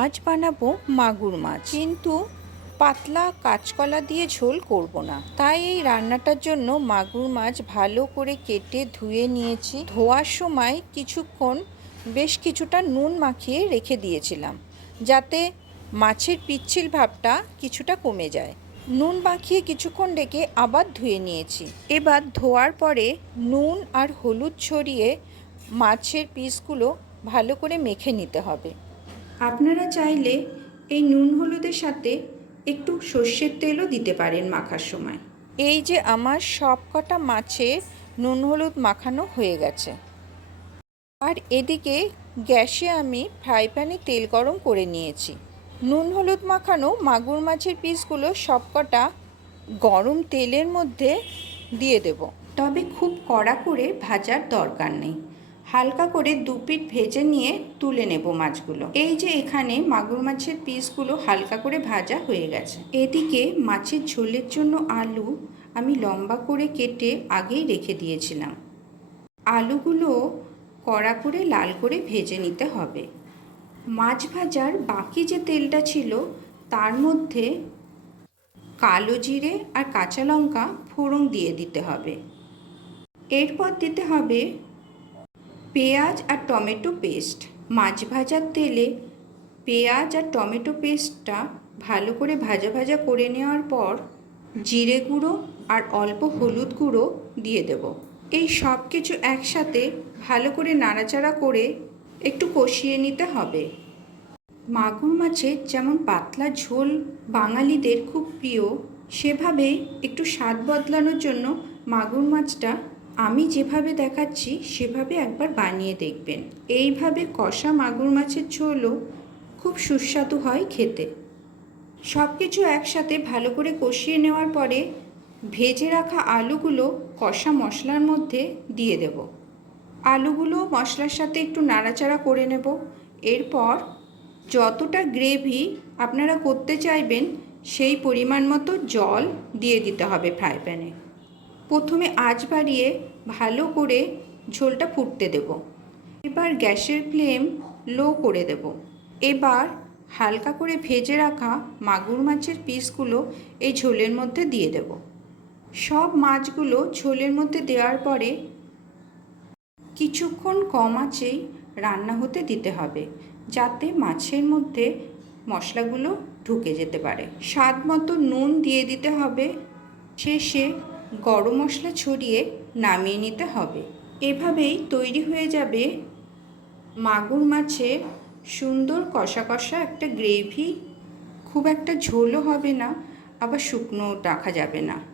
আজ বানাবো মাগুর মাছ। কিন্তু পাতলা কাঁচকলা দিয়ে ঝোল করব না। তাই এই রান্নাটার জন্য মাগুর মাছ ভালো করে কেটে ধুয়ে নিয়েছি। ধোয়ার সময় কিছুক্ষণ বেশ কিছুটা নুন মাখিয়ে রেখে দিয়েছিলাম, যাতে মাছের পিচ্ছিল ভাবটা কিছুটা কমে যায়। নুন মাখিয়ে কিছুক্ষণ রেখে আবার ধুয়ে নিয়েছি। এবার ধোয়ার পরে নুন আর হলুদ ছড়িয়ে মাছের পিসগুলো ভালো করে মেখে নিতে হবে। আপনারা চাইলে এই নুন হলুদের সাথে একটু সর্ষের তেলও দিতে পারেন মাখার সময়। এই যে আমার সব কটা মাছে নুন হলুদ মাখানো হয়ে গেছে। আর এদিকে গ্যাসে আমি ফ্রাই প্যানে তেল গরম করে নিয়েছি। নুন হলুদ মাখানো মাগুর মাছের পিসগুলো সবকটা গরম তেলের মধ্যে দিয়ে দেব। তবে খুব কড়া করে ভাজার দরকার নেই। হালকা করে দু পিঠ ভেজে নিয়ে তুলে নেব মাছগুলো। এই যে এখানে মাগুর মাছের পিসগুলো হালকা করে ভাজা হয়ে গেছে। এদিকে মাছের ঝোলের জন্য আলু আমি লম্বা করে কেটে আগেই রেখে দিয়েছিলাম। আলুগুলো কড়া করে লাল করে ভেজে নিতে হবে। মাছ ভাজার বাকি যে তেলটা ছিল, তার মধ্যে কালো জিরে আর কাঁচা লঙ্কা ফোড়ন দিয়ে দিতে হবে। এরপর দিতে হবে পেঁয়াজ আর টমেটো পেস্ট। মাছ ভাজার তেলে পেঁয়াজ আর টমেটো পেস্টটা ভালো করে ভাজা ভাজা করে নেওয়ার পর জিরে গুঁড়ো আর অল্প হলুদ গুঁড়ো দিয়ে দেব। এই সব কিছু একসাথে ভালো করে নাড়াচাড়া করে একটু কষিয়ে নিতে হবে। মাগুর মাছের যেমন পাতলা ঝোল বাঙালিদের খুব প্রিয়, সেভাবে একটু স্বাদ বদলানোর জন্য মাগুর মাছটা আমি যেভাবে দেখাচ্ছি, সেভাবে একবার বানিয়ে দেখবেন। এইভাবে কষা মাগুর মাছের ঝোলও খুব সুস্বাদু হয় খেতে। সব কিছু একসাথে ভালো করে কষিয়ে নেওয়ার পরে ভেজে রাখা আলুগুলো কষা মশলার মধ্যে দিয়ে দেব। আলুগুলো মশলার সাথে একটু নাড়াচাড়া করে নেব। এরপর যতটা গ্রেভি আপনারা করতে চাইবেন, সেই পরিমাণ মতো জল দিয়ে দিতে হবে ফ্রাই প্যানে। প্রথমে আঁচ বাড়িয়ে ভালো করে ঝোলটা ফুটতে দেব। এবার গ্যাসের ফ্লেম লো করে দেব। এবার হালকা করে ভেজে রাখা মাগুর মাছের পিসগুলো এই ঝোলের মধ্যে দিয়ে দেব। সব মাছগুলো ঝোলের মধ্যে দেওয়ার পরে কিছুক্ষণ কম আঁচেই রান্না হতে দিতে হবে, যাতে মাছের মধ্যে মশলাগুলো ঢুকে যেতে পারে। স্বাদ মতো নুন দিয়ে দিতে হবে। শেষে গরম মশলা ছড়িয়ে নামিয়ে নিতে হবে। এভাবেই তৈরি হয়ে যাবে মাগুর মাছের সুন্দর কষা কষা একটা গ্রেভি। খুব একটা ঝোলও হবে না, আবার শুকনো রাখা যাবে না।